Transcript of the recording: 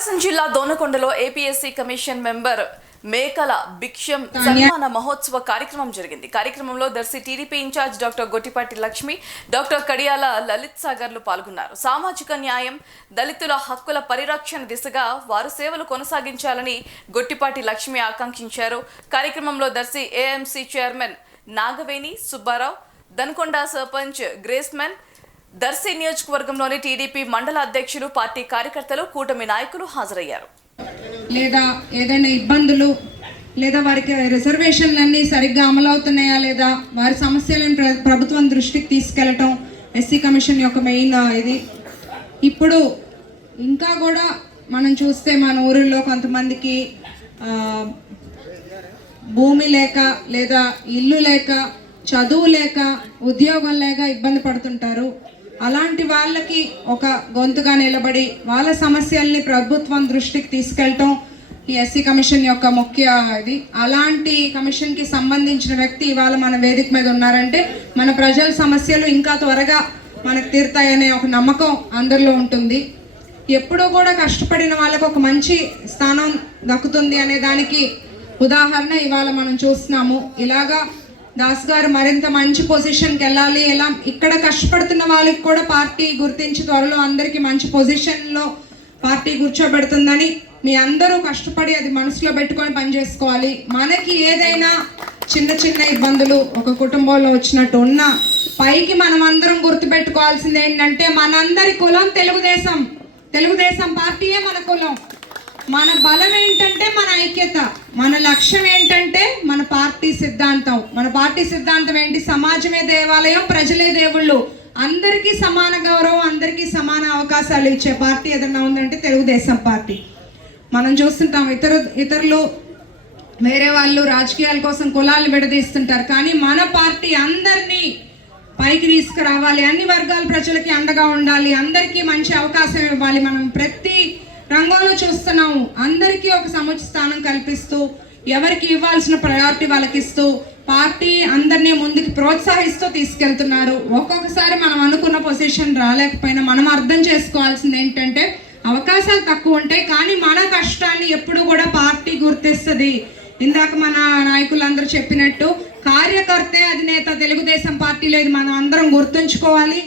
ప్రకాశం జిల్లా దోనకొండలో APSC commission member మేకల భిక్షం సన్మాన మహోత్సవ కార్యక్రమం జరిగింది. కార్యక్రమంలో Darsi TDP incharge doctor Gottipati Lakshmi doctor Kadiyala Lalit సాగర్లు పాల్గొన్నారు. సామాజిక న్యాయం దళితుల హక్కుల పరిరక్షణ దిశగా వారు సేవలు కొనసాగించాలని గొట్టిపాటి లక్ష్మి ఆకాంక్షించారు. కార్యక్రమంలో దర్శి ఏఎంసీ చైర్మన్ నాగవేణి సుబ్బారావు దన్కొండ సర్పంచ్ గ్రేస్మెన్ దర్శి నియోజకవర్గంలోని టీడీపీ మండల అధ్యక్షులు పార్టీ కార్యకర్తలు కూటమి నాయకులు హాజరయ్యారు. లేదా ఏదైనా ఇబ్బందులు లేదా వారికి రిజర్వేషన్లన్నీ సరిగ్గా అమలవుతున్నాయా లేదా వారి సమస్యలను ప్ర ప్రభుత్వం దృష్టికి తీసుకెళ్ళటం ఎస్సీ కమిషన్ యొక్క మెయిన్ ఇది. ఇప్పుడు ఇంకా కూడా మనం చూస్తే మన ఊరిలో కొంతమందికి భూమి లేక లేదా ఇల్లు లేక చదువు లేక ఉద్యోగం లేక ఇబ్బంది పడుతుంటారు. అలాంటి వాళ్ళకి ఒక గొంతుగా నిలబడి వాళ్ళ సమస్యల్ని ప్రభుత్వం దృష్టికి తీసుకెళ్ళటం ఈ ఎస్సీ కమిషన్ యొక్క ముఖ్య ఇది. అలాంటి కమిషన్కి సంబంధించిన వ్యక్తి ఇవాళ మన వేదిక మీద ఉన్నారంటే మన ప్రజల సమస్యలు ఇంకా త్వరగా మనకు తీరుతాయనే ఒక నమ్మకం అందరిలో ఉంటుంది. ఎప్పుడూ కూడా కష్టపడిన వాళ్ళకు ఒక మంచి స్థానం దక్కుతుంది అనే దానికి ఉదాహరణ ఇవాళ మనం చూస్తున్నాము. ఇలాగా దాస్ గారు మరింత మంచి పొజిషన్కి వెళ్ళాలి. ఎలా ఇక్కడ కష్టపడుతున్న వాళ్ళకి కూడా పార్టీ గుర్తించి త్వరలో అందరికీ మంచి పొజిషన్లో పార్టీ కూర్చోబెడుతుందని మీ అందరూ కష్టపడి అది మనసులో పెట్టుకొని పనిచేసుకోవాలి మనకి ఏదైనా చిన్న చిన్న ఇబ్బందులు ఒక కుటుంబంలో వచ్చినట్టు ఉన్నా పైకి మనం అందరం గుర్తుపెట్టుకోవాల్సింది ఏంటంటే మనందరి కులం తెలుగుదేశం. తెలుగుదేశం పార్టీయే మన కులం. మన బలం ఏంటంటే మన ఐక్యత మన లక్ష్యం ఏంటంటే మన పార్టీ సిద్ధాంతం. మన పార్టీ సిద్ధాంతం ఏంటి? సమాజమే దేవాలయం ప్రజలే దేవుళ్ళు. అందరికీ సమాన గౌరవం అందరికీ సమాన అవకాశాలు ఇచ్చే పార్టీ ఏదైనా ఉందంటే తెలుగుదేశం పార్టీ. మనం చూస్తుంటాం ఇతరు ఇతరులు వేరే వాళ్ళు రాజకీయాల కోసం కులాలు విడదీస్తుంటారు. కానీ మన పార్టీ అందరినీ పైకి తీసుకురావాలి. అన్ని వర్గాల ప్రజలకి అండగా ఉండాలి. అందరికీ మంచి అవకాశం ఇవ్వాలి. మనం ప్రతి రంగంలో చూస్తున్నాము అందరికీ ఒక సముచిత స్థానం కల్పిస్తూ ఎవరికి ఇవ్వాల్సిన ప్రయారిటీ వాళ్ళకి ఇస్తూ పార్టీ అందరినీ ముందుకు ప్రోత్సహిస్తూ తీసుకెళ్తున్నారు. ఒక్కొక్కసారి మనం అనుకున్న పొజిషన్ రాలేకపోయినా మనం అర్థం చేసుకోవాల్సింది ఏంటంటే అవకాశాలు తక్కువ ఉంటాయి కానీ మన కష్టాన్ని ఎప్పుడు కూడా పార్టీ గుర్తిస్తుంది. ఇందాక మన నాయకులందరూ చెప్పినట్టు కార్యకర్తే అధినేత తెలుగుదేశం పార్టీలో ఇది మనం అందరం గుర్తుంచుకోవాలి.